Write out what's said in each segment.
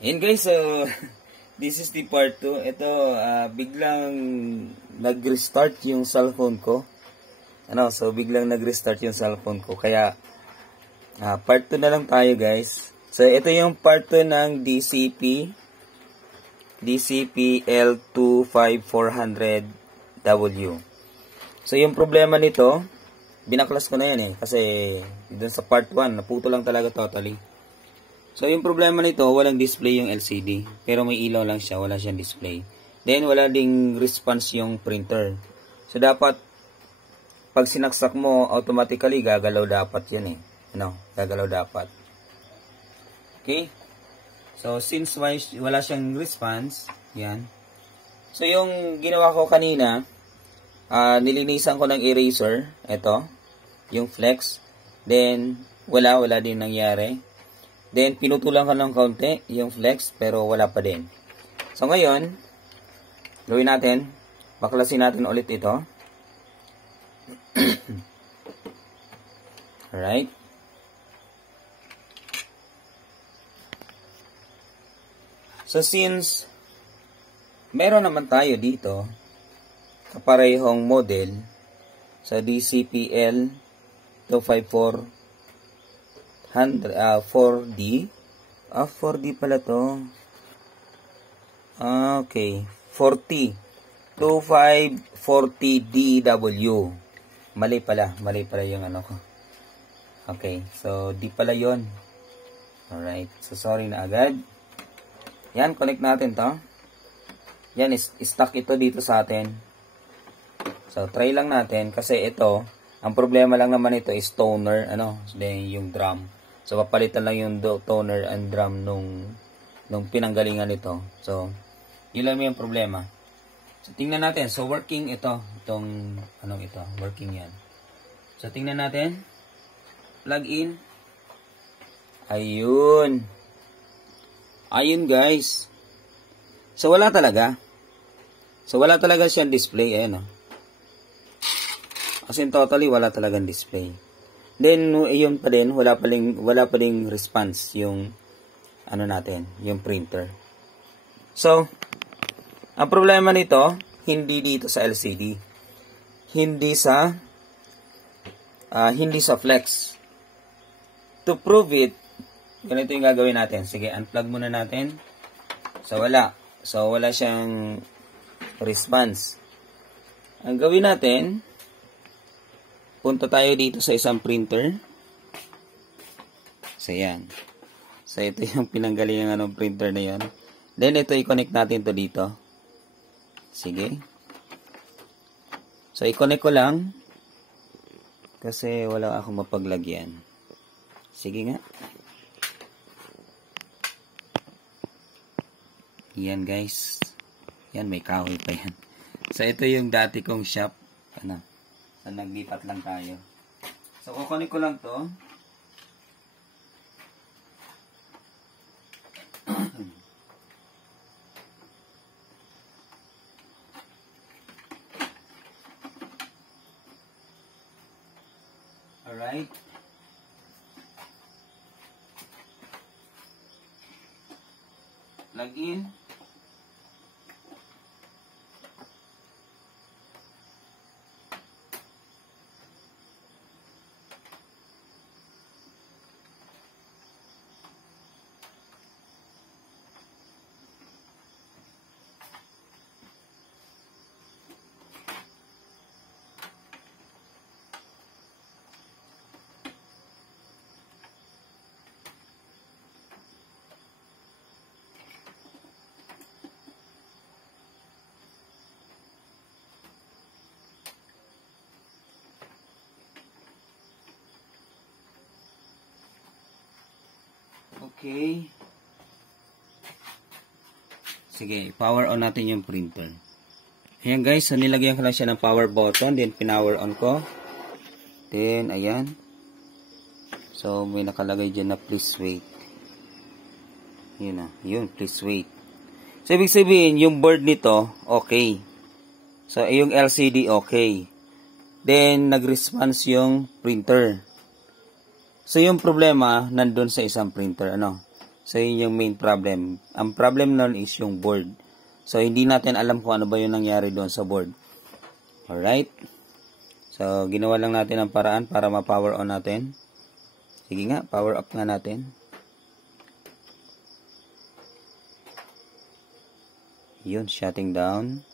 Ayan guys, so this is the part 2. Ito, biglang nag-restart yung cellphone ko. So biglang nag-restart yung cellphone ko. Kaya, part 2 na lang tayo guys. So ito yung part 2 ng DCP L25400W. So yung problema nito, binaklas ko na yan kasi dun sa part 1, naputo lang talaga totally. So, yung problema nito, walang display yung LCD. Pero may ilaw lang siya, wala siyang display. Then, wala ding response yung printer. So, dapat, pag sinaksak mo, automatically, gagalaw dapat yan gagalaw dapat. Okay? So, since wala siyang response, yan. So, yung ginawa ko kanina, nilinisan ko ng eraser. Ito, yung flex. Then, wala din nangyari. Then, pinutulan ko ng kaunti yung flex, pero wala pa din. So, ngayon, gawin natin, baklasin natin ulit ito. Alright. So, since meron naman tayo dito, kaparehong model, sa DCP L254 4D. 4D pala to. Okay. 2540DW. Mali pala yung ano ko. Okay. So, D pala yun. Alright. So, sorry na agad. Yan, connect natin to. Yan, stuck ito dito sa atin. So, try lang natin. Kasi ito, ang problema lang naman ito is toner, then yung drum. So, papalitan lang yung toner and drum nung pinanggalingan nito. So, yun lang yung problema. So, tingnan natin. So, working ito. Working yan. So, tingnan natin. Plug in. Ayun. Ayun, guys. So, wala talaga. So, wala talaga siyang display. Ayan, As in, totally, wala talagang display. Then, yun pa din, wala pa ding response yung, yung printer. So, ang problema nito, hindi dito sa LCD. Hindi sa flex. To prove it, ganito yung gagawin natin. Sige, unplug muna natin. So, wala. So, wala siyang response. Ang gawin natin, punta tayo dito sa isang printer. So, yan. So, ito yung pinanggalingan ng printer na yan. Then, ito i-connect natin to dito. Sige. So, i-connect ko lang. Kasi wala akong mapaglagyan. Sige nga. Yan, guys. Yan, may kahoy pa yan. So, ito yung dati kong shop. So, naglipat lang tayo. So, kukunin ko lang to. Alright. Plug in. Okay. Sige, power on natin yung printer. Ayan guys, so nilagyan ko lang siya ng power button, then pinower on ko. Then, ayan. So, may nakalagay dyan na please wait. Yun yun, please wait. So, ibig sabihin, yung board nito, okay. So, yung LCD, okay. Then, nag-response yung printer. So, yung problema, nandun sa isang printer, So, yun yung main problem. Ang problem nun is yung board. So, hindi natin alam kung ano ba yung nangyari doon sa board. Alright. So, ginawa lang natin ang paraan para ma-power on natin. Sige nga, power up nga natin. Yun, shutting down.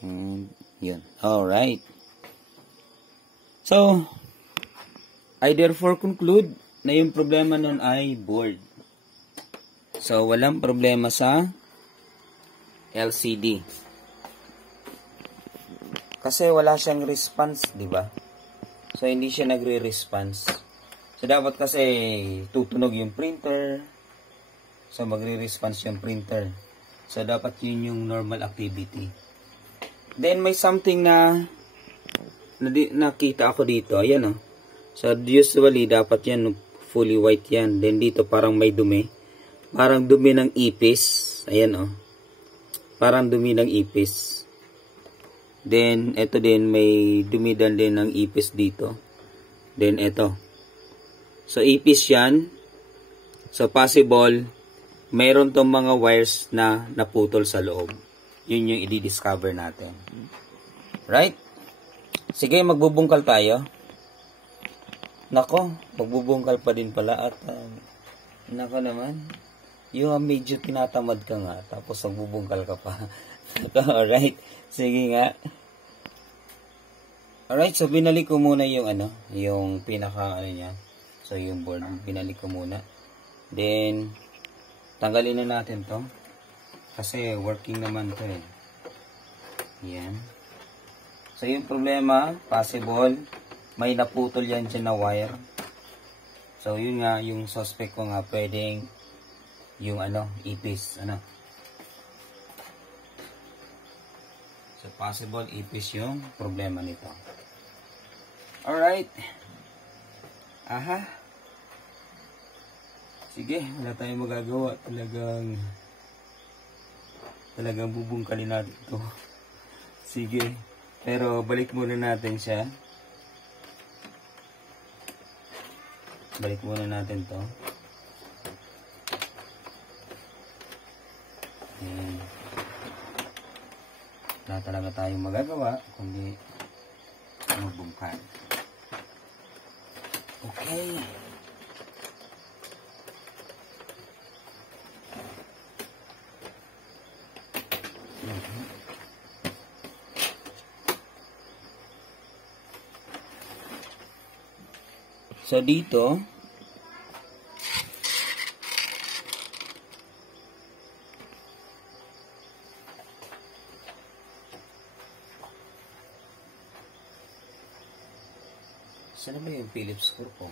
And, yun. Alright. So, I therefore conclude na yung problema nun ay board. So, walang problema sa LCD. Kasi wala siyang response, di ba? So, hindi siya nagre-response. So, dapat kasi tutunog yung printer. So, magre-response yung printer. So, dapat yun yung normal activity. Then, may something na nakita ako dito. Ayan, oh. So, usually, dapat yan fully white yan. Then, dito parang may dumi. Parang dumi ng ipis. Ayan, oh. Parang dumi ng ipis. Then, ito din, may dumi din ng ipis dito. Then, ito. So, ipis yan. So, possible, mayroon tong mga wires na naputol sa loob. Yun yung i-discover natin. Right? Sige, magbubungkal tayo. Nako, magbubungkal pa din pala at nako naman. Yung medyo tinatamad ka nga tapos magbubungkal ka pa. Alright, sige nga. Alright, so binalik ko muna yung yung pinaka niya. So yung board, binalik ko muna. Then tanggalin na natin to kasi working naman to eh. Yan. So yung problema, possible may naputol yan dyan na wire. So, yun nga, yung suspect ko nga, pwedeng yung ipis, So, possible ipis yung problema nito. Alright. Aha. Sige, wala tayong magagawa. Talagang bubungkalin natin ito. Sige. Pero, balik muna natin siya. Balik muna natin to. Wala talaga tayong magagawa kundi magbungkal. Okay. So, dito, saan ba yung Phillips screw ko?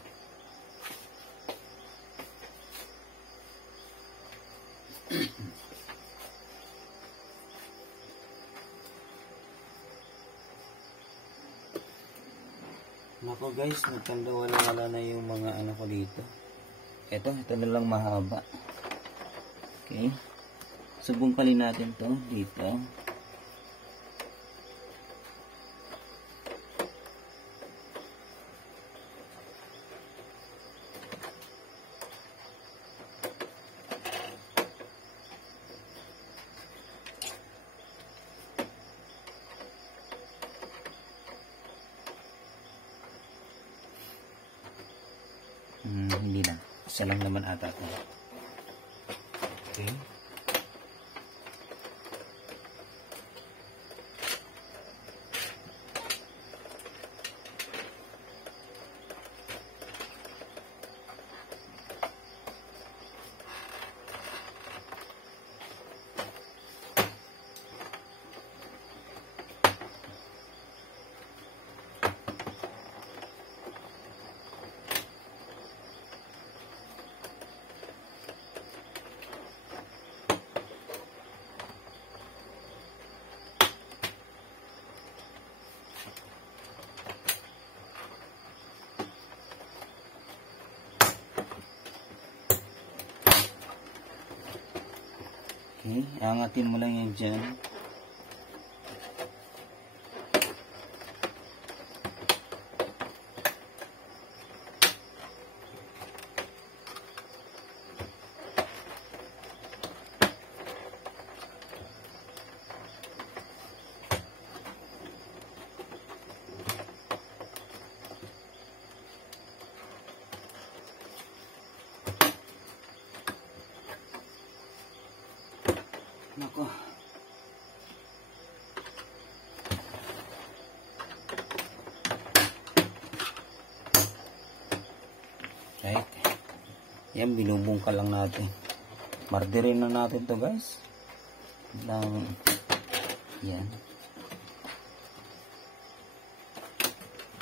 Nako guys, nagtanda wala na yung mga ko dito. Ito na lang mahaba. Okay. So, bungkalin natin to dito. Hindi lang. Isa lang naman ata ito. Okay. Okay, angatin mo lang yan dyan. Nako. Right. Yan, binubungkal lang natin. Mardirin na natin to guys. Lang. Yan.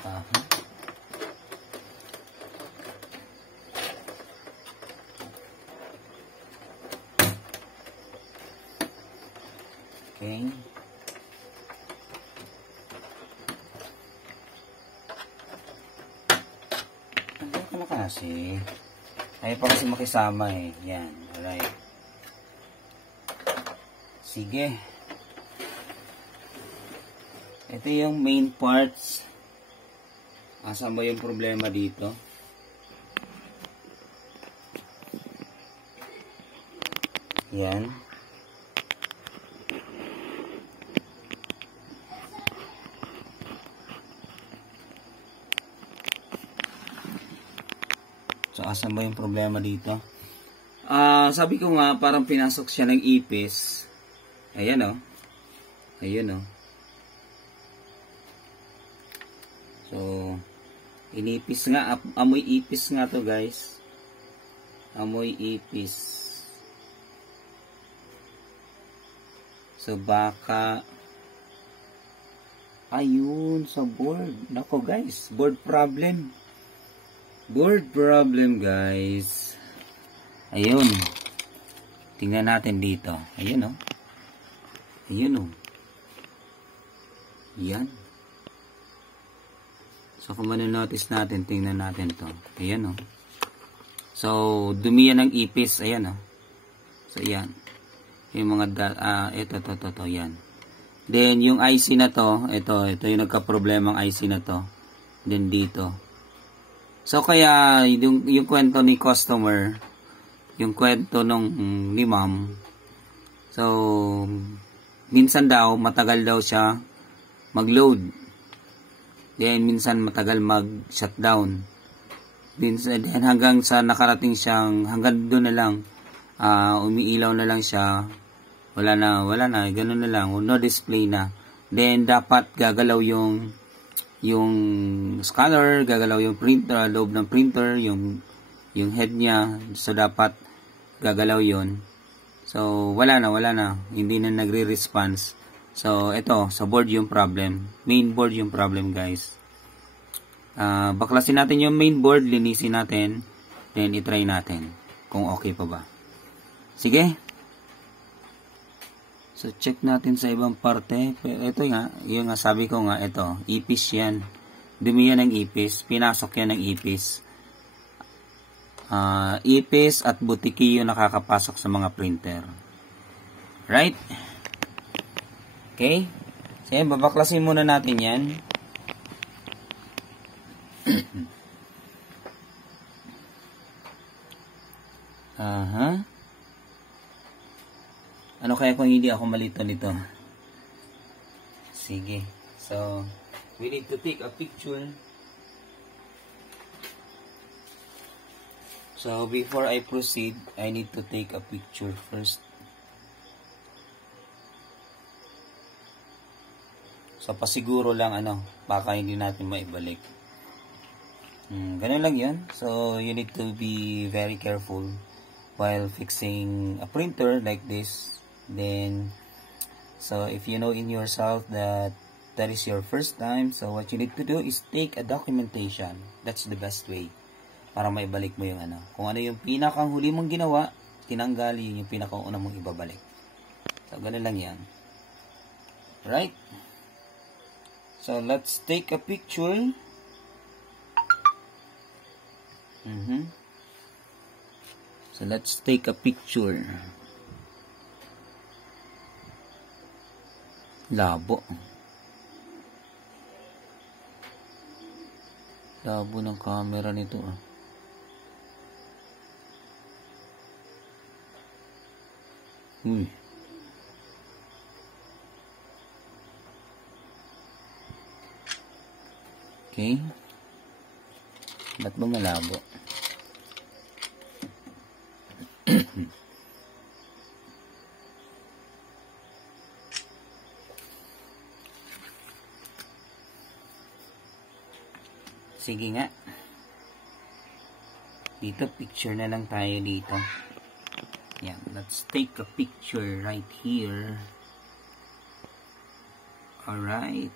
Aha. Okay. Ano ka na kasi? Ayaw pa kasi makisama eh. Yan. Alright. Sige. Ito yung main parts. Asan ba yung problema dito? Yan. So, asan ba yung problema dito? Sabi ko nga, parang pinasok siya ng ipis. Ayan o. Ayan o. So, inipis nga. Amoy ipis nga to guys. Amoy ipis. So, baka ayun sa board. Nako guys, board problem. Board problem guys. Ayun. Tingnan natin dito. Ayun oh. Ayun oh. Yan. So kung manonotice natin, tingnan natin to. Ayun oh. So dumi yan ng ipis. Ayan oh. So yan. Yung mga ito yan. Then yung IC na to, ito yung nagka-problemang IC na to. Then dito. So kaya yung kwento ni customer, yung kwento ni ma'am. So minsan daw matagal daw siya mag-load. Then minsan matagal mag-shutdown. Minsan hanggang sa nakarating siyang hanggang doon na lang, umiilaw na lang siya. Wala na, ganoon na lang, no display na. Then dapat gagalaw yung scanner, gagalaw yung printer, loob ng printer, yung head niya. So dapat gagalaw yon. So wala na, hindi na nagre-response. So ito, sa board yung problem, main board yung problem guys. Baklasin natin yung main board, linisin natin, then i-try natin kung okay pa ba. Sige. So, check natin sa ibang parte. Ito nga, yung sabi ko nga, ito, ipis yan. Dumi yan ng ipis. Pinasok yan ng ipis. Ipis at butiki yung nakakapasok sa mga printer. Right? Okay? So, yan, babaklasin muna natin yan. Aha. Ano kaya kung hindi ako malito nito? Sige. So, we need to take a picture. So, before I proceed, I need to take a picture first. So, pasiguro lang baka hindi natin maibalik. Ganun lang yun. So, you need to be very careful while fixing a printer like this. Then, so if you know in yourself that is your first time, so what you need to do is take a documentation. That's the best way para maibalik mo yung kung ano yung pinakang huli mong ginawa, tinanggal, yun yung pinakauna mong ibabalik. So, ganun lang yan. Right? So, let's take a picture. So, let's take a picture. Labo. Labo ng camera nito Uy. Okay. Ba't ba malabo? Sige nga. Dito, picture na lang tayo dito. Yan, let's take a picture right here. Alright.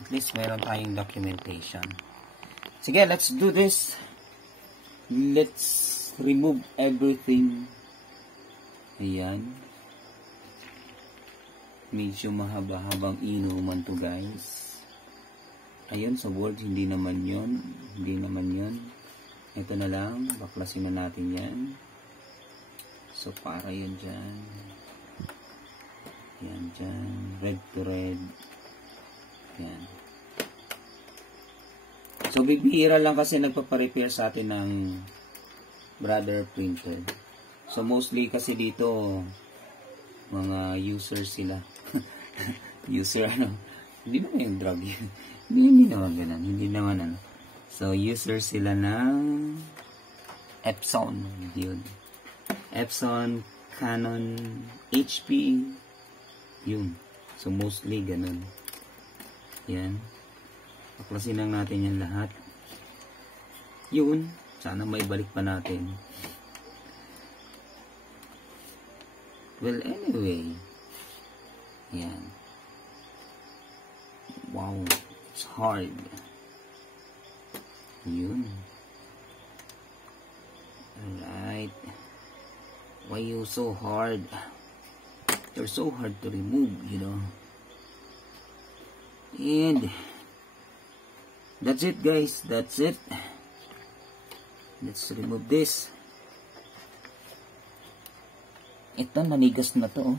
At least meron tayong documentation. Sige, let's do this. Let's remove everything. Ayan. Medyo mahaba-habang inuman to, guys. Ayun, sa board, hindi naman yun. Hindi naman yun. Ito na lang. Baklasin na natin yan. So, para yun dyan. Yan dyan. Red to red. Yan. So, bibihira lang kasi nagpaparepair sa atin ng brother printer. So, mostly kasi dito, mga user sila. User, ano? Hindi naman yung drug yun. Hindi naman ganun. Hindi naman, ano. So, user sila ng Epson. Yun. Epson, Canon, HP. Yun. So, mostly ganun. Yan. Paklasin lang natin yan lahat. Yun. Sana maibalik pa natin. Well, anyway. Yan. Wow. It's hard. Yun. Alright. Why you so hard? You're so hard to remove, you know. And that's it, guys. That's it. Let's remove this. Ito, nanigas na to, oh.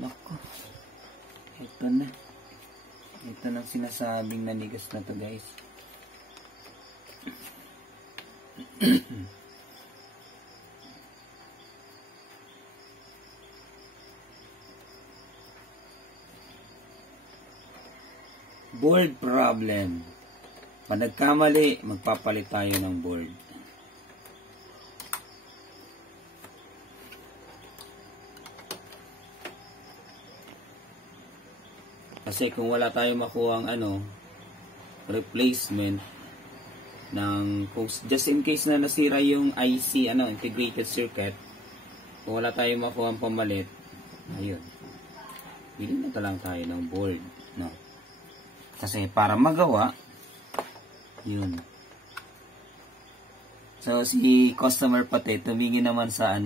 Nako. Ito na. Ito na sinasabing nanigas na to, guys. Board problem. Pag nagkamali, magpapalit tayo ng board. Kasi kung wala tayong makuha ang replacement ng, just in case na nasira yung IC, integrated circuit, kung wala tayong makuha ang pamalit, ayun, bilhin na lang tayo ng board, no? Kasi para magawa, yun. So, si customer pati, tumingin naman sa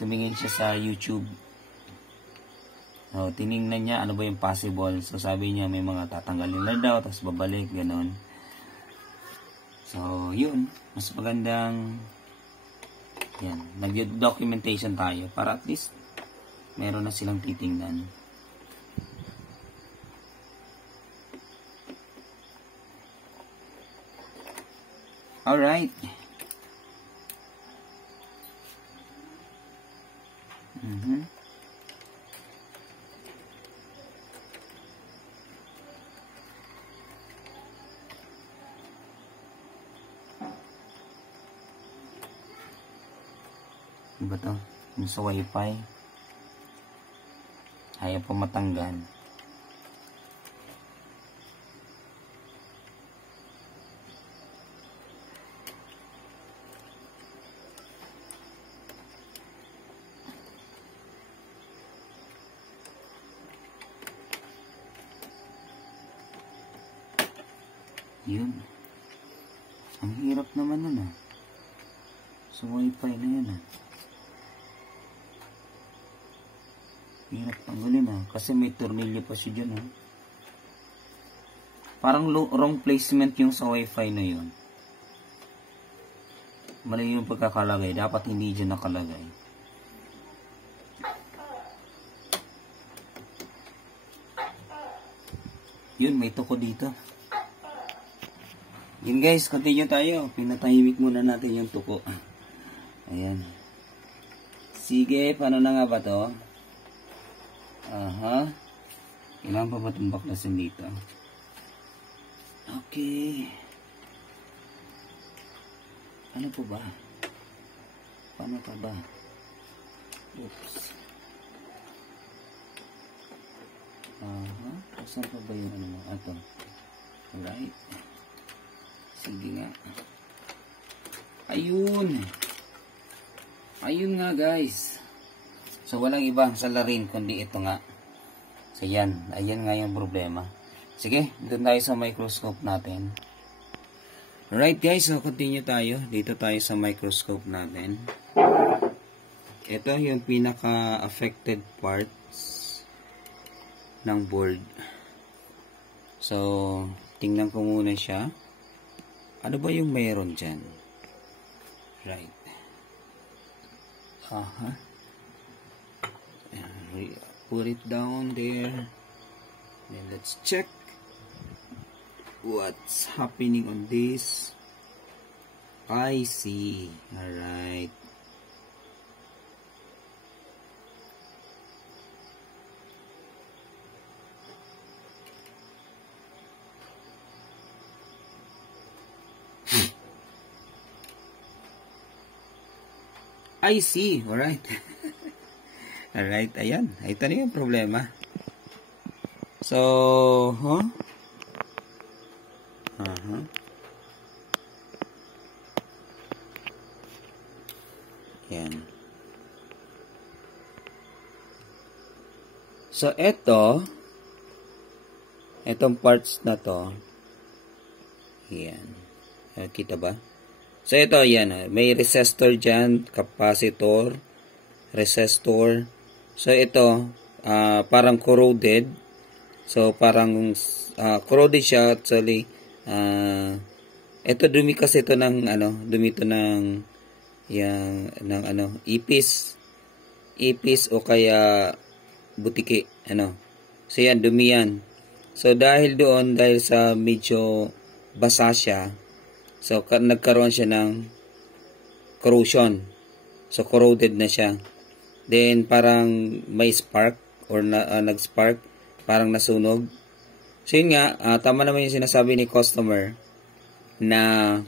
tumingin siya sa YouTube. So, tiningnan niya ano ba yung possible. So, sabi niya may mga tatanggalin na daw, tapos babalik, ganon. So, yun. Mas magandang, yan, nag-documentation tayo para at least meron na silang titingnan. Alright. Diba to? Yung sa wifi. Ayaw pa matanggal. Yun. Ang hirap naman nun, sa wifi na yun, Hirap tanggalin, kasi may tornilyo pa siya dyan, Parang wrong placement yung sa wifi na yun. Mali yung pagkakalagay. Dapat hindi dyan nakalagay. Yun, may tuko dito. Yun guys, continue tayo. Pinatahimik muna natin yung tuko. Ayan. Sige, paano na nga ba to? Aha. Kailangan pa ba itong baklasin dito? Okay. Ano po ba? Paano pa ba? Oops. Aha. Saan pa ba yung Ito. Alright. Sige nga. Ayun. Ayun nga guys. So walang ibang salarin kundi ito nga. So yan. Ayan nga yung problema. Sige, doon tayo sa microscope natin. Alright guys, so continue tayo. Dito tayo sa microscope natin. Ito yung pinaka-affected parts ng board. So, tingnan ko muna siya. Ano ba yung mayroon dyan? Right. Put it down there. And let's check what's happening on this. I see. Alright. I see. Alright. Alright. Ayan. Ito na yung problema. So, Yan. So, itong parts na to, yan. Kita ba? So, ito, yan. May resistor dyan, capacitor, resistor. So, ito, parang corroded. So, parang corroded siya, actually. Ito, dumi kasi ito ng, dumi ito ng, ipis. Ipis o kaya butiki, So, yan, dumi yan. So, dahil sa medyo basa siya, so, nagkaroon siya ng corrosion. So, corroded na siya. Then, parang may spark or nag-spark, parang nasunog. So, yun nga, tama naman yung sinasabi ni customer na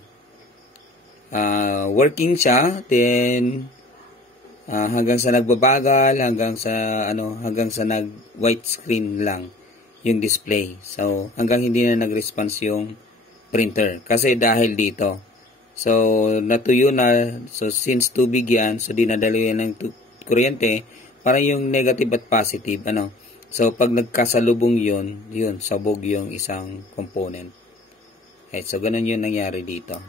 working siya, then hanggang sa nagbabagal, hanggang sa nag-white screen lang yung display. So, hanggang hindi na nag-response yung printer. Kasi dahil dito. So, natuyo na. So, since tubig yan, so dinadalo yan ng kuryente, para yung negative at positive, So, pag nagkasalubong yun, sabog yung isang component. Okay, so, ganun yun nangyari dito.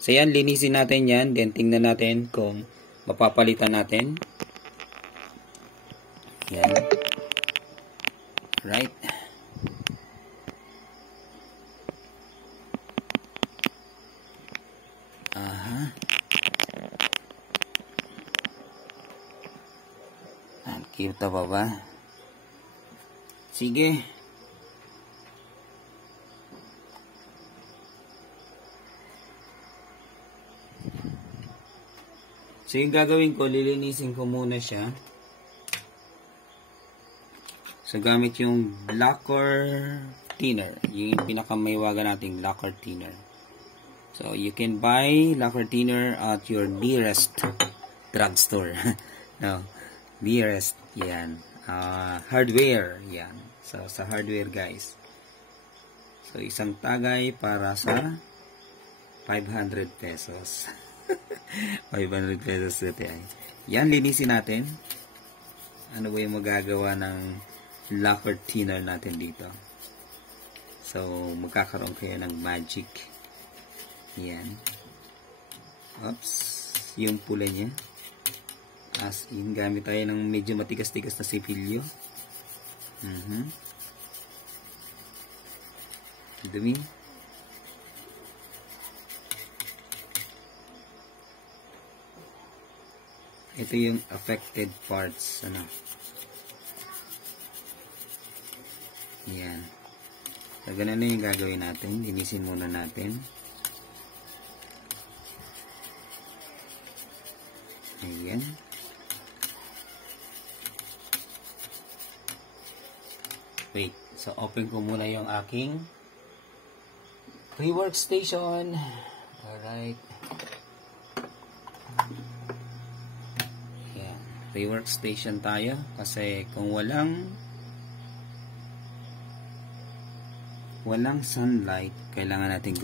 So, yan, linisin natin yan. Then, tingnan natin kung mapapalitan natin. Yan. Right. Kita pa ba? Sige. So, yung gagawin ko, lilinisin ko muna siya. So, gamit yung lacquer thinner. Yung pinakamaywaga nating lacquer thinner. So, you can buy lacquer thinner at your nearest drugstore. No, nearest. Yan. Hardware. Yan. So, sa hardware, guys. So, isang tagay para sa 500 pesos. 500 pesos ito yan. Yan, linisin natin. Ano ba yung magagawa ng lacquer thinner natin dito? So, magkakaroon kayo ng magic. Yan. Oops. Yung pula niya. As in, gamit tayo ng medyo matigas-tigas na sipilyo. Dumi. Ito yung affected parts. Yan. So, ganun na yung gagawin natin. Linisin muna natin. Ayan. Wait. So, open ko muna yung aking pre-workstation. Alright. Ayan. Pre-workstation tayo. Kasi kung walang walang sunlight, kailangan natin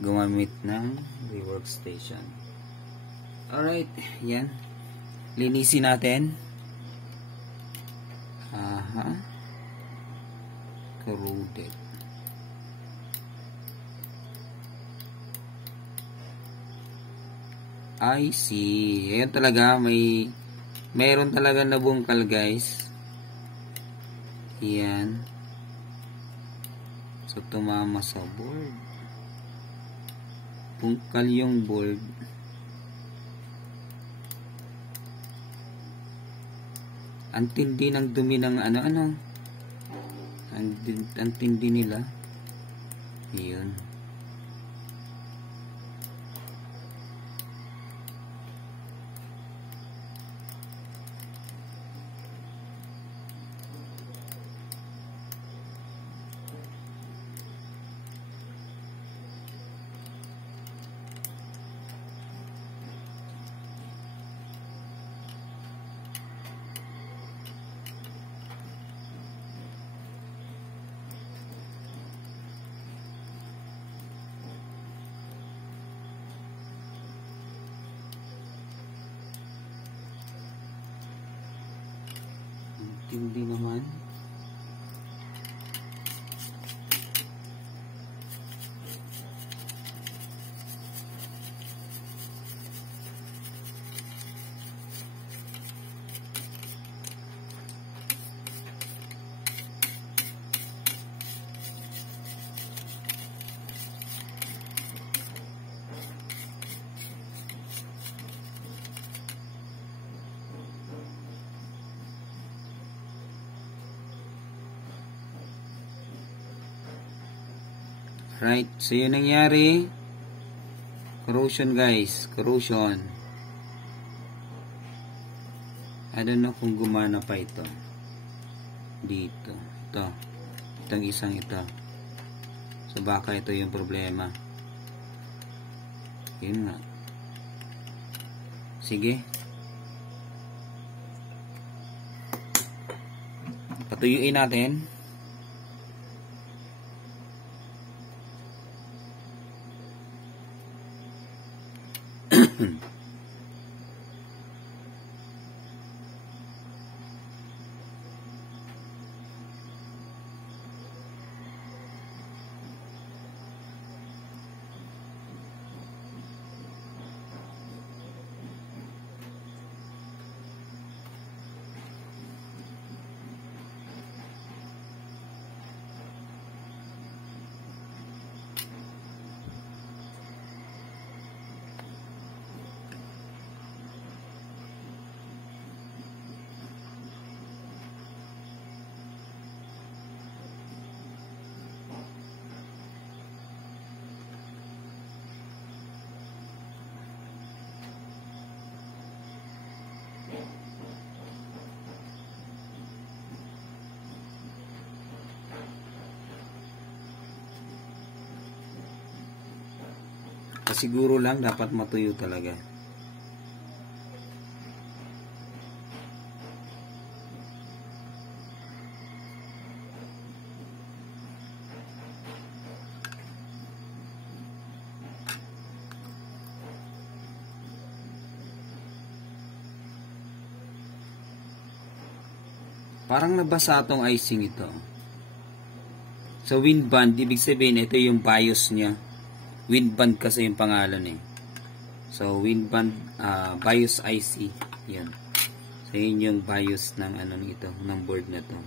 gumamit ng rework station. Alright, yan. Linisin natin. Corroded. I see. Ayan talaga, mayroon talaga nabungkal, guys. Ayan. So, tumama sa board. Bungkal yung board. Ang tindi ng dumi ng ano. Ang tindi nila. Ayun. Hindi naman. Right, so yun nangyari. Corrosion, guys. Corrosion. I don't know kung gumana pa ito. Dito. Ito. Itong isang ito. So baka ito yung problema. Yun nga. Sige. Patuyuin natin. Siguro lang dapat matuyo talaga. Parang nabasa tong icing ito. Sa wind band, ibig sabihin ito yung BIOS niya. Wind band kasi yung pangalan eh. So wind band BIOS IC. Yan. So yun yung BIOS ng ano nito, ng board na to.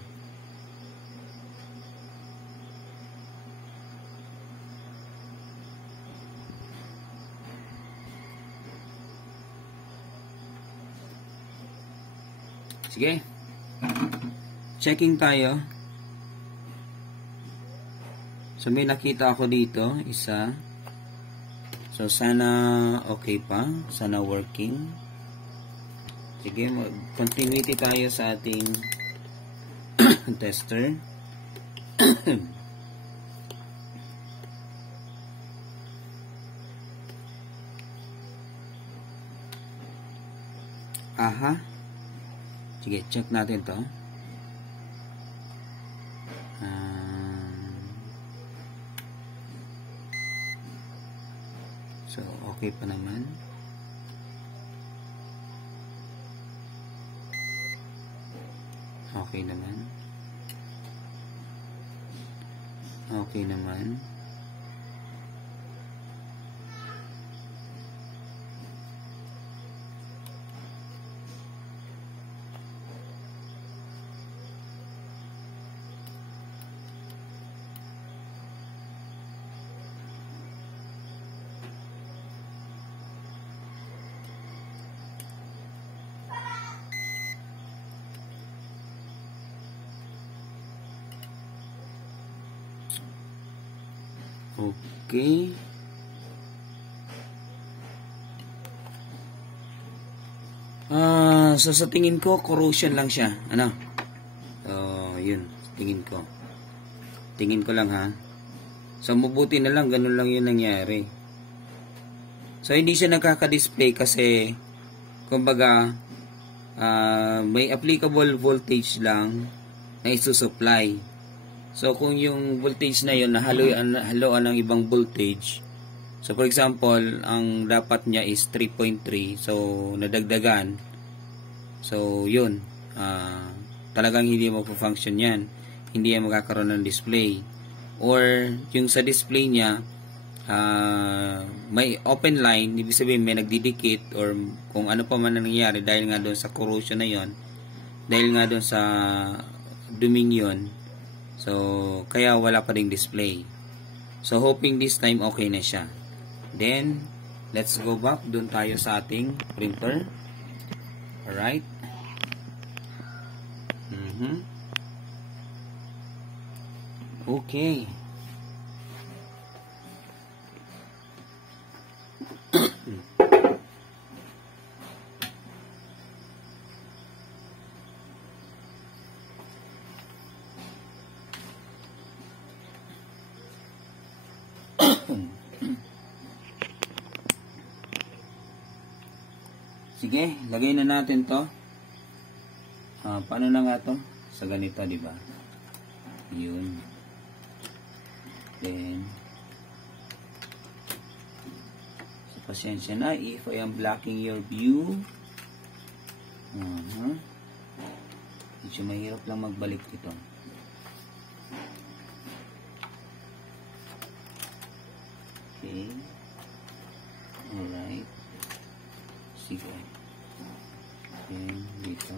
Sige. Checking tayo. So may nakita ako dito, isa. So, sana okay pa. Sana working. Sige, continuity tayo sa ating tester. Aha. Sige, check natin to. So, okay pa naman. Okay naman. Okay naman. Okay. So sa tingin ko, corrosion lang siya. Ano? So, yun. Tingin ko. Tingin ko lang ha. So, mabuti na lang. Ganun lang yun nangyari. So, hindi siya nagkaka-display kasi, kumbaga, may applicable voltage lang na isusupply. So, kung yung voltage na yun, haloan ng ibang voltage. So, for example, ang dapat niya is 3.3. So, nadagdagan. So, yun. Talagang hindi magpo-function yan. Hindi yan magkakaroon ng display. Or, yung sa display niya, may open line, ibig sabihin may nagdidikit or kung ano pa man nangyayari dahil nga doon sa corrosion na yon, dahil nga doon sa duming yun. So, kaya wala pa ring display. So, hoping this time okay na siya. Then, let's go back. Doon tayo sa ating printer. Alright. Okay. Sige, lagay na natin to. Paano na nga to? Sa ganito, di ba? Yun. Then, so, pasensya na if I am blocking your view. Medyo mahirap lang magbalik ito. Okay. Alright. Sige. Then, dito.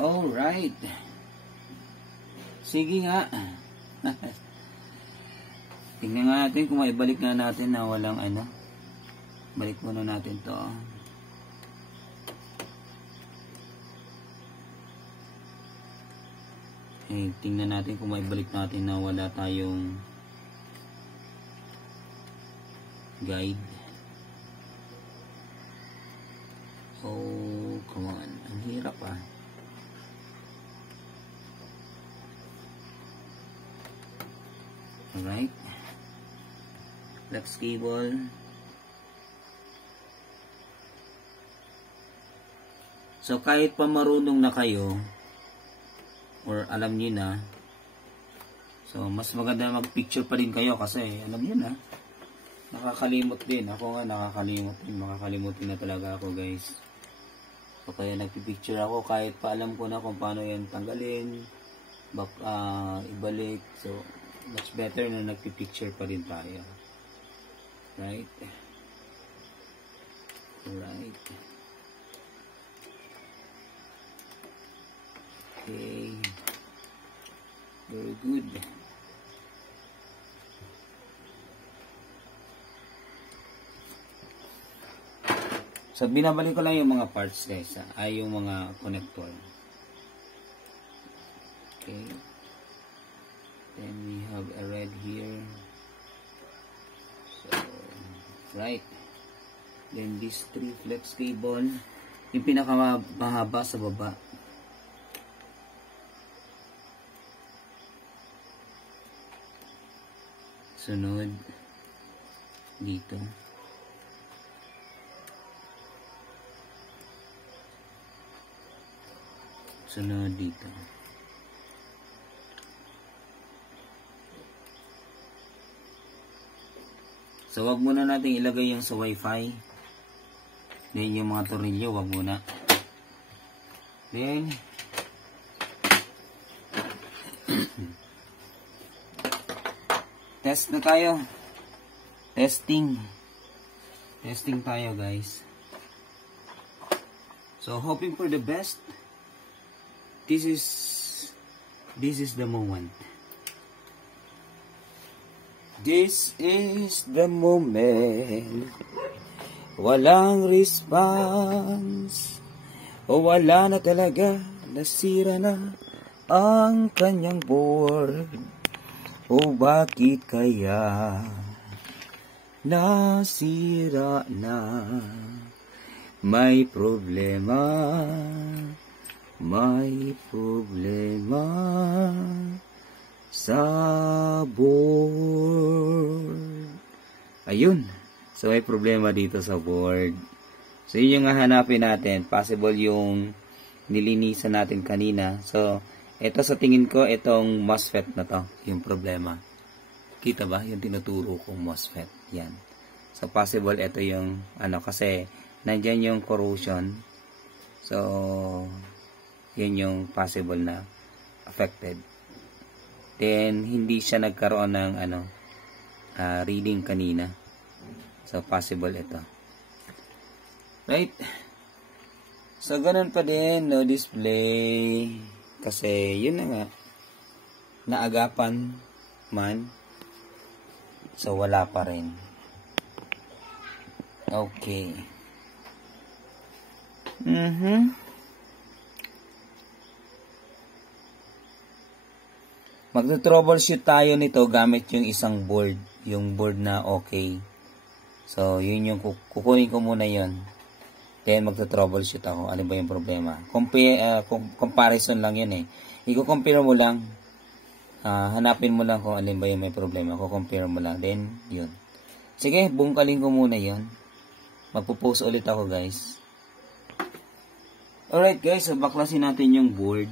Alright. Sige nga. Tingnan nga natin kung maibalik na natin na walang ano. Balik muna natin to. Tingnan natin kung maibalik natin na wala tayong guide. Oh, come on. Ang hirap ah. Alright. Flex cable. So, kahit pa marunong na kayo, or alam niyo na, so, mas maganda mag-picture pa rin kayo kasi, alam niyo na, nakakalimot din. Ako nga, nakakalimot din. Makakalimutin na talaga ako, guys. So, kaya nagpipicture ako kahit pa alam ko na kung paano yan tanggalin, ibalik. So, much better na nagpipicture pa rin tayo. Right? Right. Okay. Very good. So, binabalik ko lang yung mga parts, guys. Ay, yung mga connector. Okay. Then, we have a red here. So, right. Then, these 3 flex cable. Yung pinakamahaba sa baba. Sunod. Dito. Sunod dito. So, wag muna natin ilagay yung sa Wi-Fi. Then, yung mga tornilyo, wag muna. Then, test na tayo. Testing tayo, guys. So, hoping for the best. This is the moment. This is the moment. Walang response. O wala na talaga. Nasira na ang kanyang board. O bakit kaya nasira na? May problema. May problema sa board. Ayun. So, may problema dito sa board. So, yun yung hahanapin natin. Possible yung nilinisan natin kanina. So, ito sa tingin ko, itong MOSFET na to, yung problema. Kita ba? Yung tinuturo kong MOSFET. Yan. So, possible ito yung, kasi, nandyan yung corrosion. So, yun yung possible na affected. Then, hindi siya nagkaroon ng, reading kanina. So, possible ito. Right? So, ganun pa din, no display. Kasi, yun na nga. Naagapan man. So, wala pa rin. Okay. Magto-troubleshoot tayo nito gamit yung isang board. Yung board na okay. So, yun yung kukunin ko muna yun. Then, magto-troubleshoot ako. Ano ba yung problema? Comparison lang yun eh. I-compare mo lang. Hanapin mo lang kung alin ba yung may problema. Compare mo lang. Then, yun. Sige, bungkalin ko muna yun. Magpo-post ulit ako, guys. Alright, guys. So, baklasin natin yung board.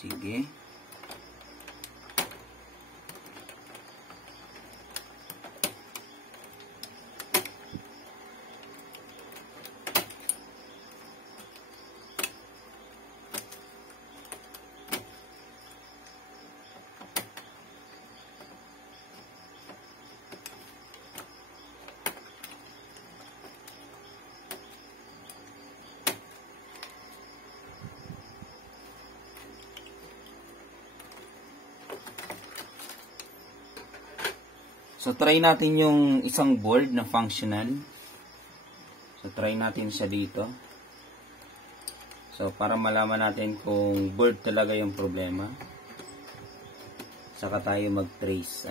Sige. So, try natin yung isang board na functional. So, try natin siya dito. So, para malaman natin kung board talaga yung problema. Saka tayo mag-trace.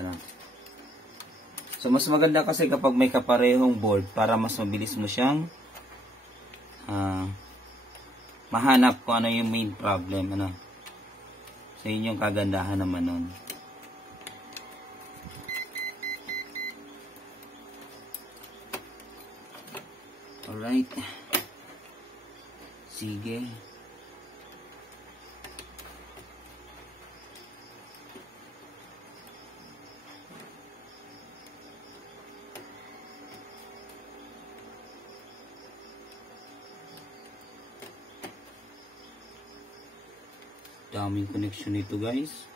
So, mas maganda kasi kapag may kaparehong board para mas mabilis mo siyang mahanap kung ano yung main problem. So, yun yung kagandahan naman nun. Alright. Sige. Daming connection nito, guys.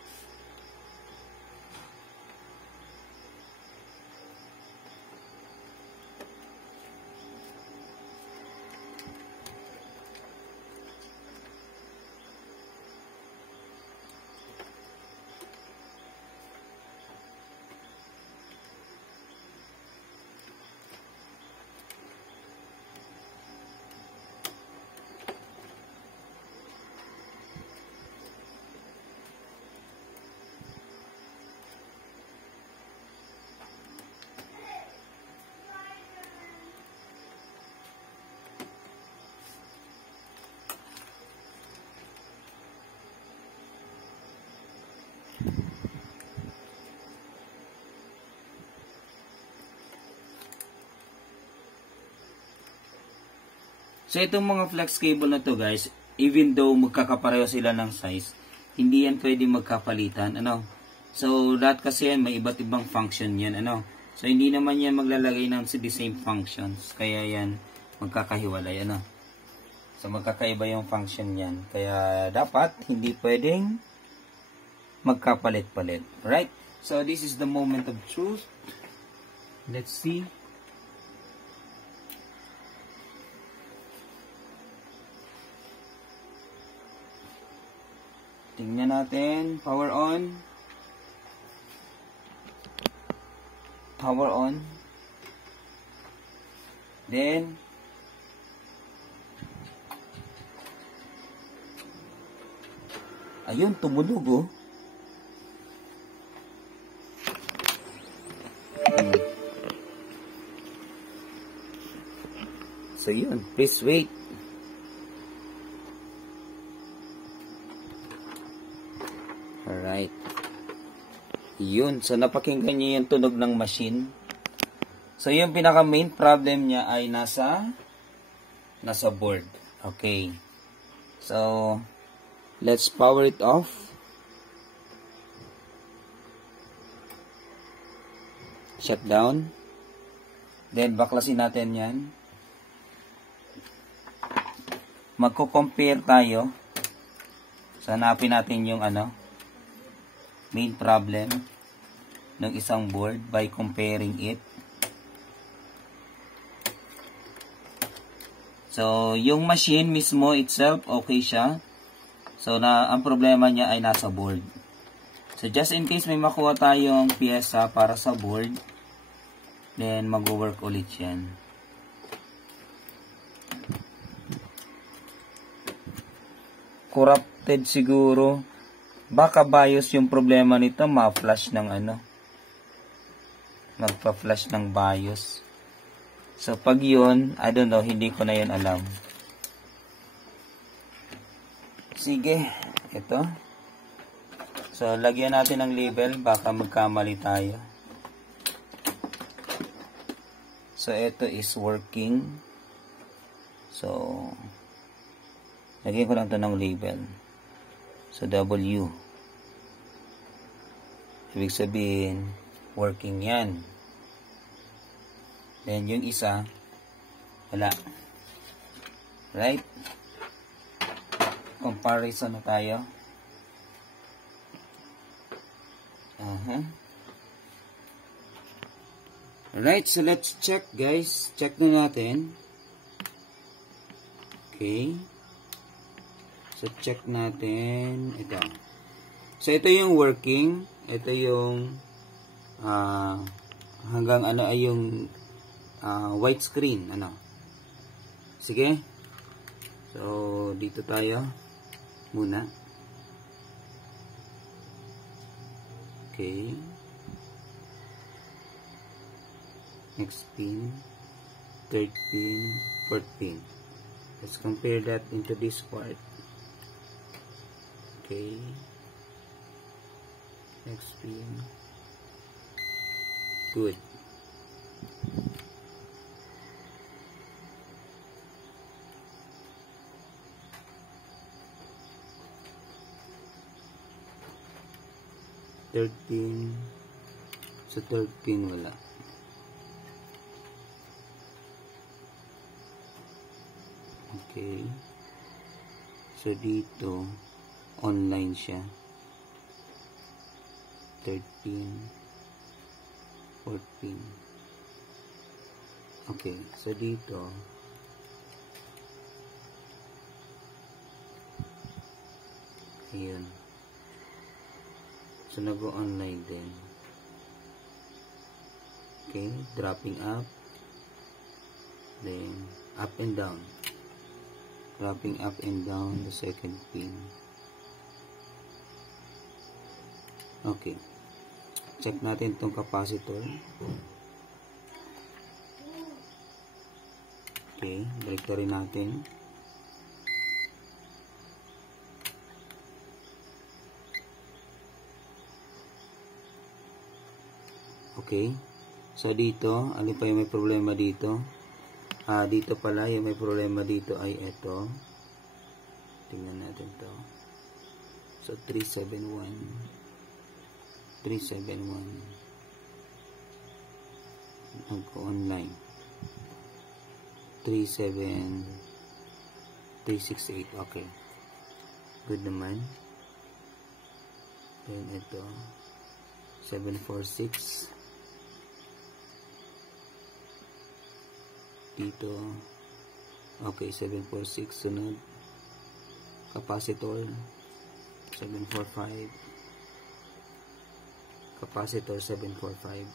So, itong mga flex cable na to, guys, even though magkakapareho sila ng size, hindi yan pwede magkapalitan. So, lahat kasi yan, may iba't ibang function yan. So, hindi naman yan maglalagay ng the same functions. Kaya yan, magkakahiwalay. Ano? So, magkakaiba yung function yan. Kaya, dapat, hindi pwedeng magkapalit-palit. Right? So, this is the moment of truth. Let's see. Tingnan natin. Power on. Power on. Then, ayun, tumunog oh. So yun, please wait. Alright. Yun, so napakinggan niyo yung tunog ng machine. So yung pinaka main problem niya ay nasa board. Okay. So let's power it off. Shut down. Then baklasin natin 'yan. Magko-compare tayo. So hanapin natin yung main problem ng isang board by comparing it. So, yung machine mismo itself, okay siya. So, ang problema niya ay nasa board. So, just in case may makuha tayong piyesa para sa board, then mag-work ulit yan. Corrupted siguro. Baka BIOS yung problema nito, ma-flash ng magpa-flash ng BIOS. So, pag yun, I don't know, hindi ko na yun alam. Sige, ito. So, lagyan natin ng label, baka magkamali tayo. So, ito is working. So, lagyan ko lang ito ng label. So, W. Ibig sabihin, working yan. Then, yung isa, wala. Right? Comparison na tayo. Alright, so let's check guys. Check na natin. Okay. So, check natin. Ito. So, ito yung working. Ito yung hanggang ay yung white screen. Sige. So, dito tayo muna. Okay. Next pin. Third pin. Fourth pin. Let's compare that into this part. Okay. Next pin. Good. Third pin. Sa third pin wala. Okay. So dito online siya. Third pin. Fourth pin. Okay. So dito ayun. So, nag-online din. Okay. Dropping up. Then, up and down. Dropping up and down the second pin. Okay. Check natin itong capacitor. Okay. Balik rin natin. Okay. So, dito, alin pa yung may problema dito? Dito pala, yung may problema dito ay ito. Tingnan natin to. So, 371. 371. Nag-online. 37368. Okay. Good naman. Then ito 746 dito. Okay, 746 sunod. Capacitor 745. Capacitor 745.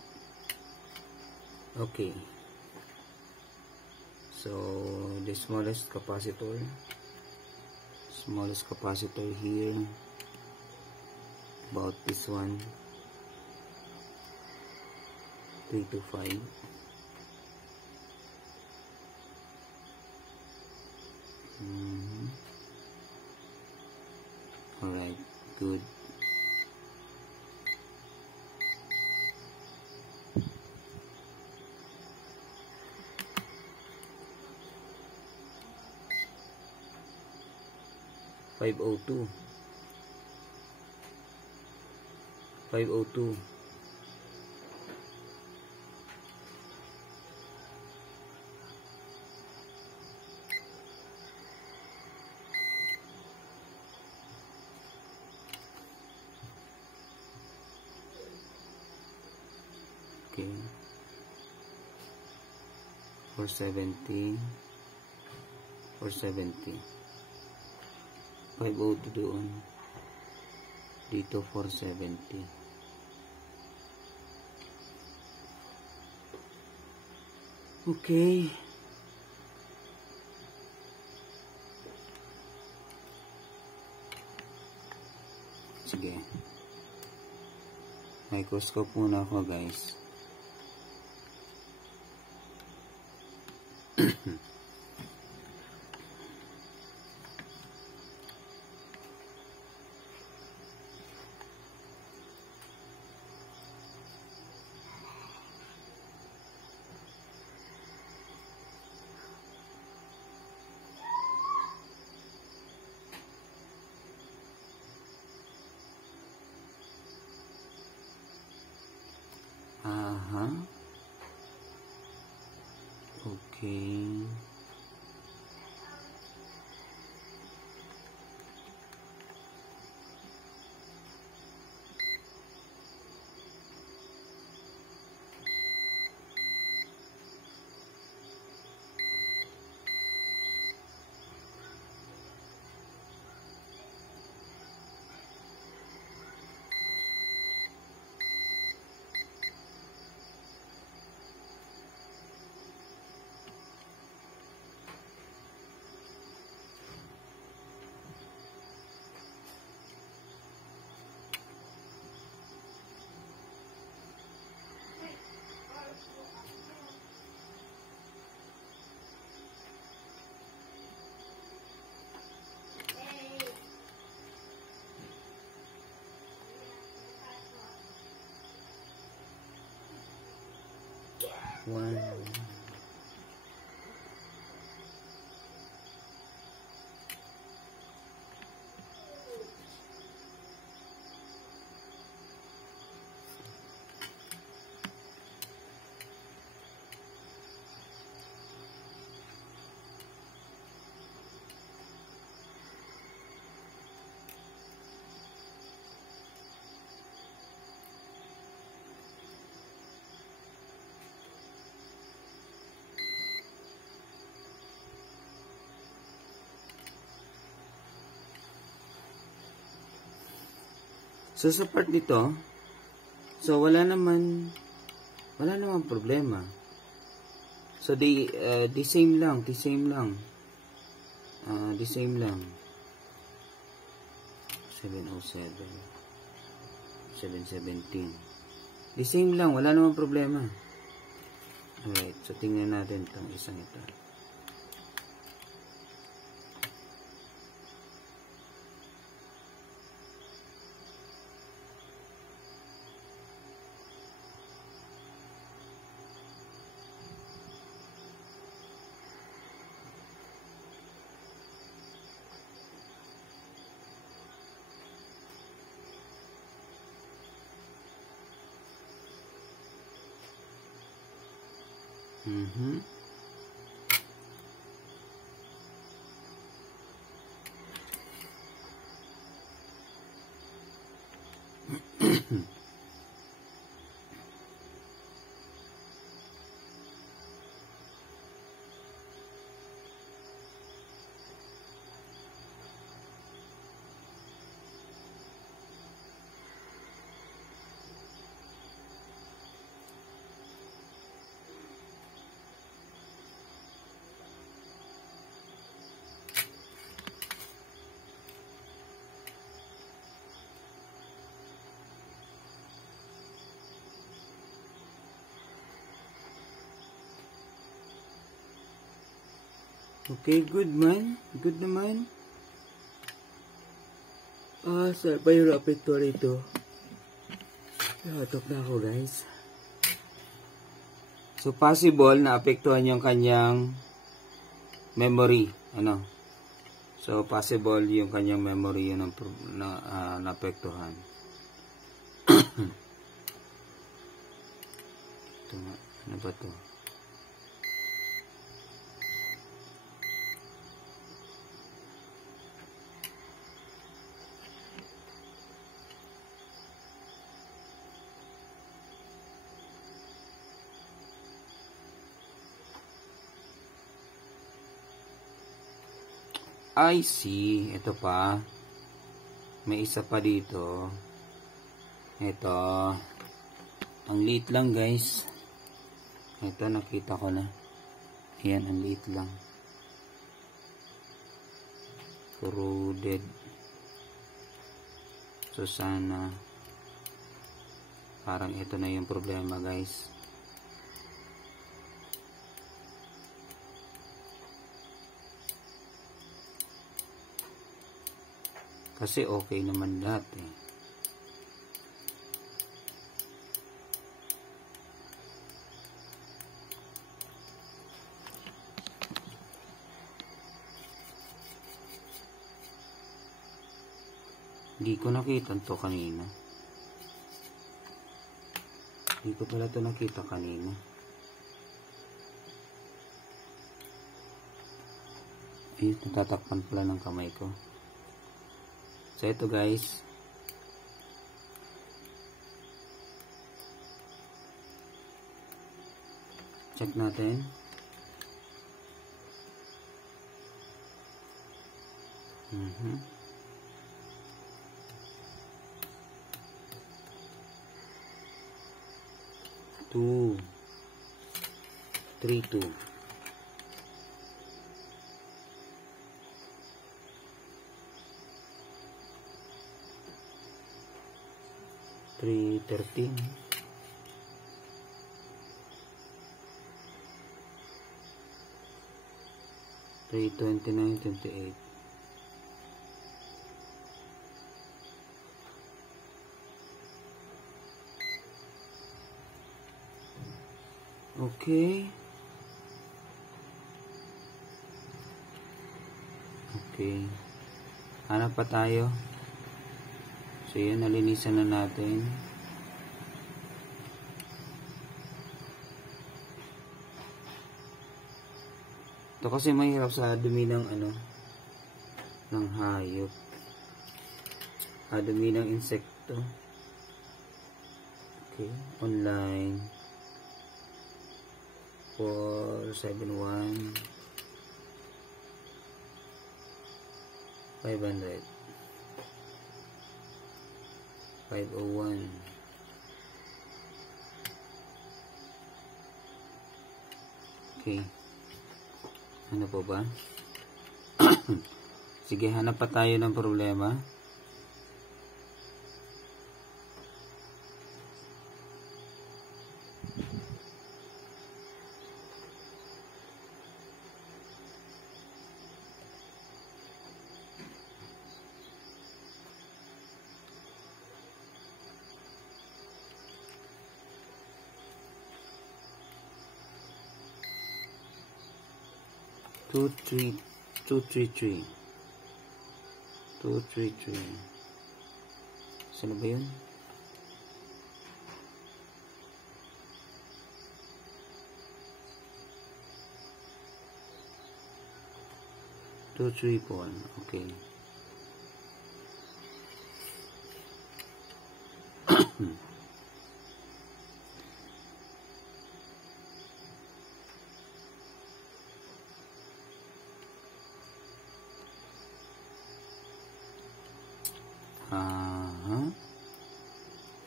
Okay. So the smallest capacitor here, about this one, 325. Alright, good. Five oh two. Okay. 470. 502 doon. Dito 470. Okay. Sige. Microscope muna ako, guys. Aha. Okay. One. So sa part nito, so wala naman problema. So the same lang. 707. 717. The same lang, wala naman problema. Alright, so tingnan natin itong isang ito. Okay, good man. Good naman. Saan pa yung apekto rito? Natok na ako, guys. So, possible na apektuhan yung kanyang memory. Ano? So, possible yung kanyang memory yun na apektuhan. Ito nga. Ano ba to? I see. Ito pa. May isa pa dito. Ito. Ang liit lang, guys. Ito, nakita ko na. Ayan, ang liit lang. Corroded. So, sana parang ito na yung problema, guys. Kasi okay naman lahat eh. Hindi ko nakita ito kanina. Hindi ko pala ito nakita kanina. Ay, natatakpan pala ng kamay ko. So, ito guys. Check natin. Two. 3-2. $3.13. $3.29.28. Okay. Okay. Hanap pa tayo. So, yun, nalinisan na natin. Ito kasi mahirap sa dumi ng ng hayop. Dumi ng insekto. Okay, online. 471 500 501. Okay. Ano po ba? Sige, hanap pa tayo ng problema. Two, three, three. Saan ba yun? 2, 3, 4. Okay.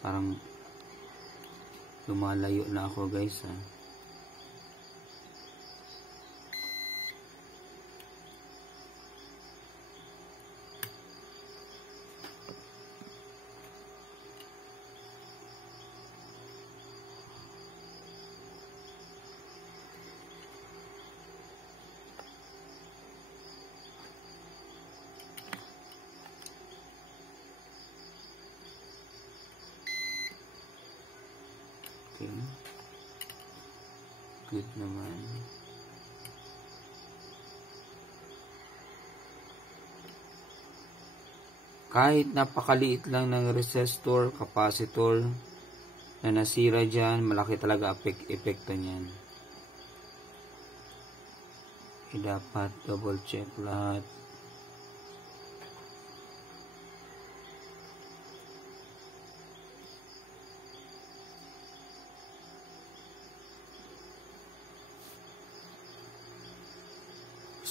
Parang lumalayo na ako, guys, ha. Good naman. Kahit napakaliit lang ng resistor, capacitor na nasira dyan, malaki talaga epekto niyan. Dapat double check lahat.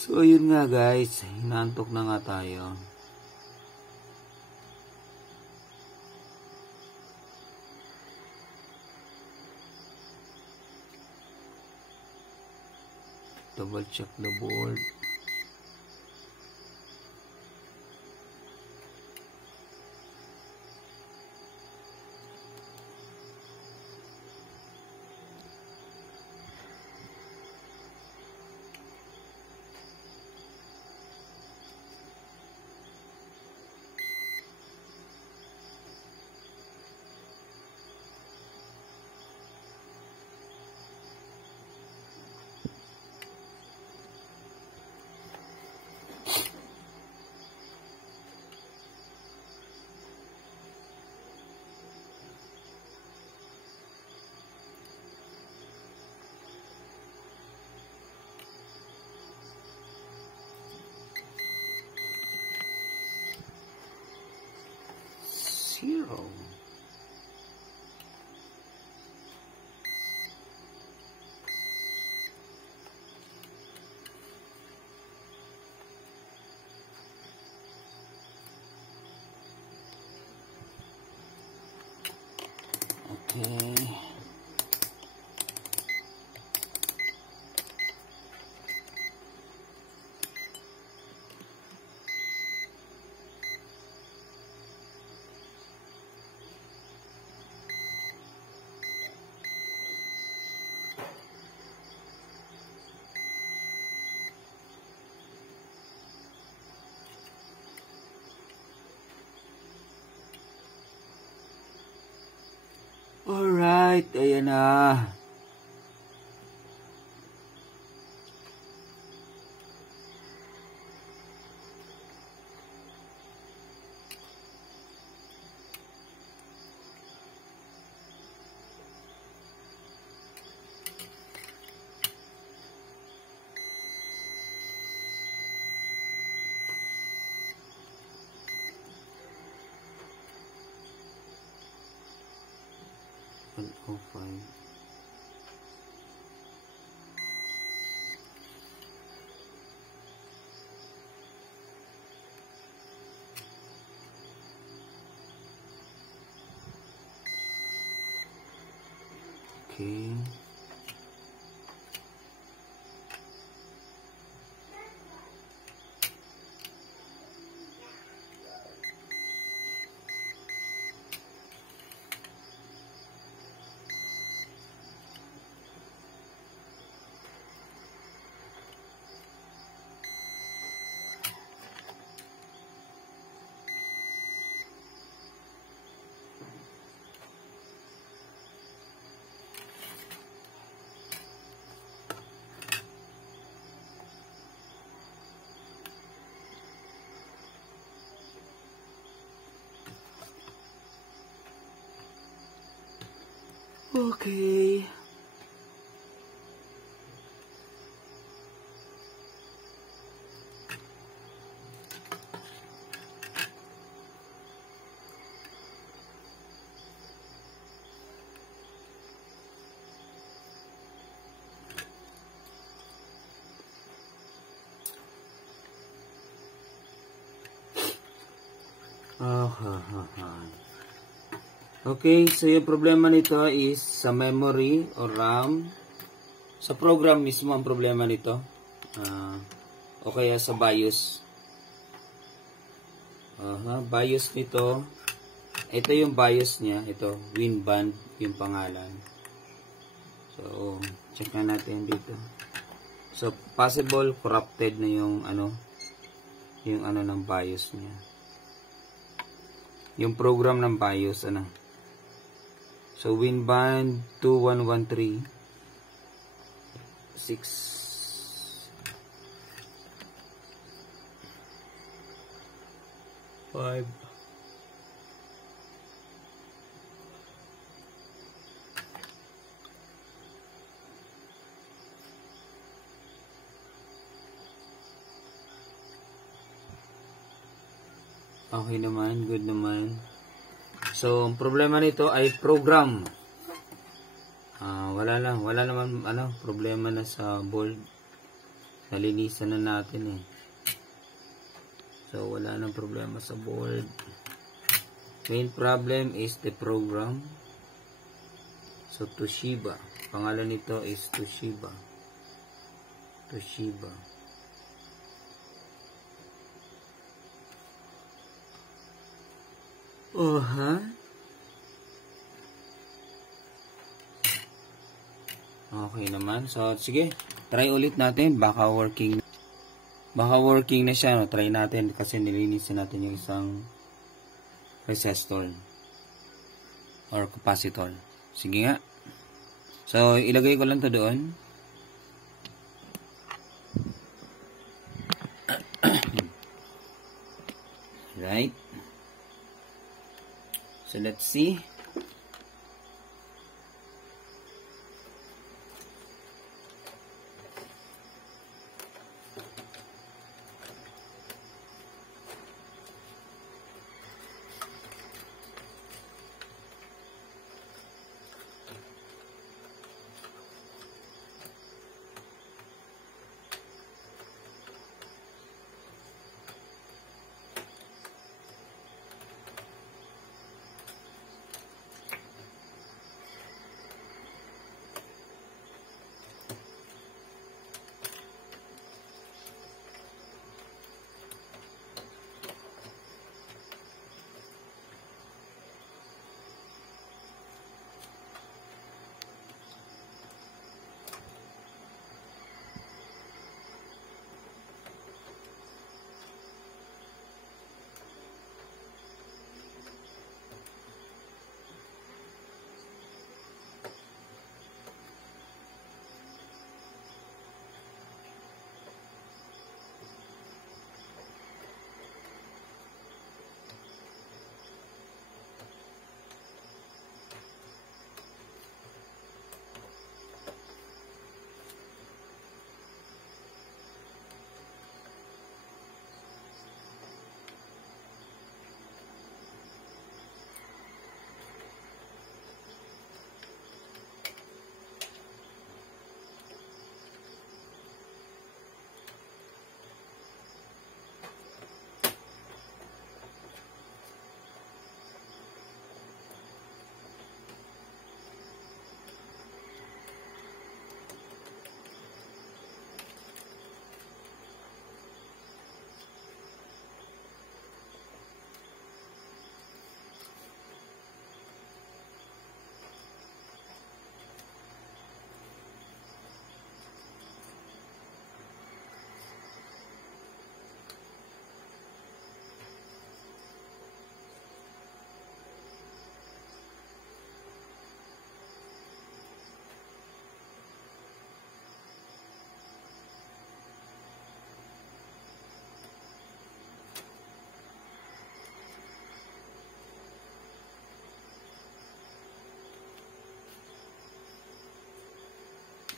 So, yun nga, guys. Inaantok na nga tayo. Double check the board. Zero. Okay. Alright, ayan na. Oh, fine. Okay. Okay. Okay, so yung problema nito is sa memory or RAM. Sa program mismo ang problema nito. O kaya sa BIOS. BIOS nito. Ito yung BIOS niya. Ito, WinBand yung pangalan. So, check na natin dito. So, possible corrupted na yung ng BIOS niya. Yung program ng BIOS, So, WinBand 2113 5. Okay naman, good naman. So, ang problema nito ay program. Wala naman problema na sa board. Nalinisan na natin eh. So, wala nang problema sa board. Main problem is the program. So, Toshiba. Pangalan nito is Toshiba. Okay naman. So, sige. Try ulit natin. Baka working na siya. No? Try natin kasi nilinisin natin yung isang resistor or capacitor. Sige nga. So, ilagay ko lang to doon. Right. So, let's see.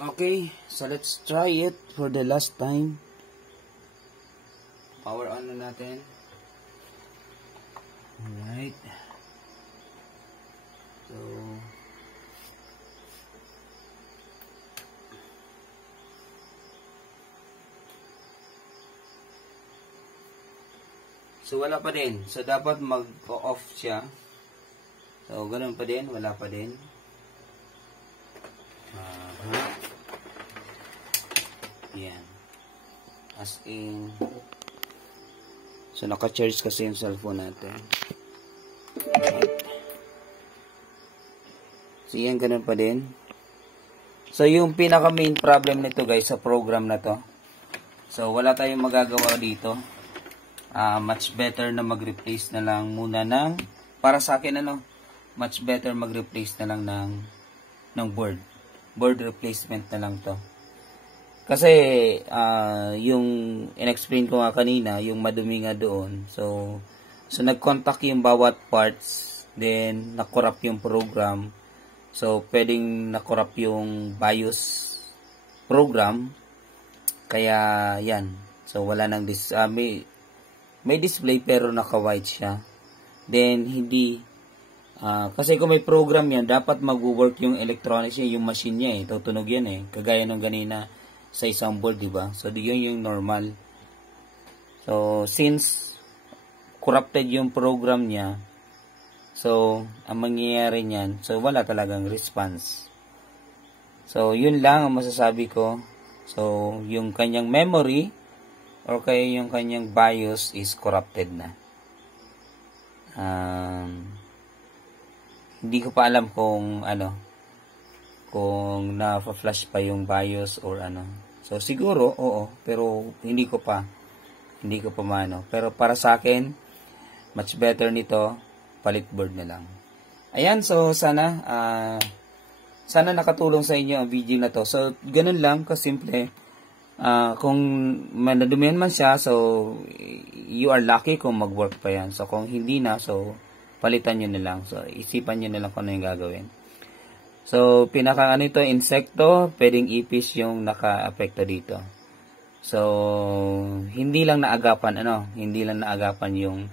Okay, so let's try it for the last time. Power on na natin. Alright. So So, wala pa din. So, dapat mag-off siya. So, ganun pa din. Wala pa din. Yan. As in. So, naka-charge kasi yung cellphone natin. So, yan. Ganun pa din. So, yung pinaka-main problem nito guys sa program na to. So, wala tayong magagawa dito. Much better na mag-replace na lang muna ng, para sa akin much better mag-replace na lang ng board. Board replacement na lang to. Kasi, yung in-explain ko nga kanina, yung madumi nga doon. So nag-contact yung bawat parts, then na-corrupt yung program. So, pwedeng na-corrupt yung BIOS program. Kaya, yan. So, wala nang may display pero naka-white siya. Then, hindi, kasi kung may program yan, dapat mag-work yung electronics niya, yung machine niya tutunog yan Kagaya nung ganina sa isang board, diba? So, yun yung normal. So, since corrupted yung program niya, so, ang mangyayari niyan, so, wala talagang response. So, yun lang ang masasabi ko. So, yung kanyang memory, or kaya yung kanyang BIOS is corrupted na. Hindi ko pa alam kung kung na-flash pa yung BIOS or So, siguro, oo, pero hindi ko pa maano. Pero para sa akin, much better nito, palit board na lang. Ayan, so sana nakatulong sa inyo ang video na to. So, ganun lang, kasimple. Kung manadumihan man siya, so you are lucky kung mag-work pa yan. So, kung hindi na, so palitan nyo na lang. So, isipan nyo na lang kung ano yung gagawin. So, ito, insekto, pwedeng ipis yung naka-apekto dito. So, hindi lang naagapan yung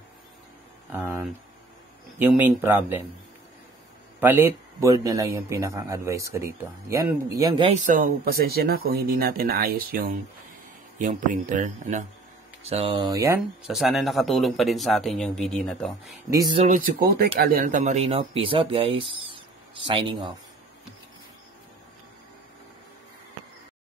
main problem. Palit board na lang yung pinakang advice ko dito. Yan guys, so pasensya na kung hindi natin naayos yung printer, So, yan. So, sana nakatulong pa din sa atin yung video na to. This is always Sukotek, Alden Altamarino. Peace out guys. Signing off.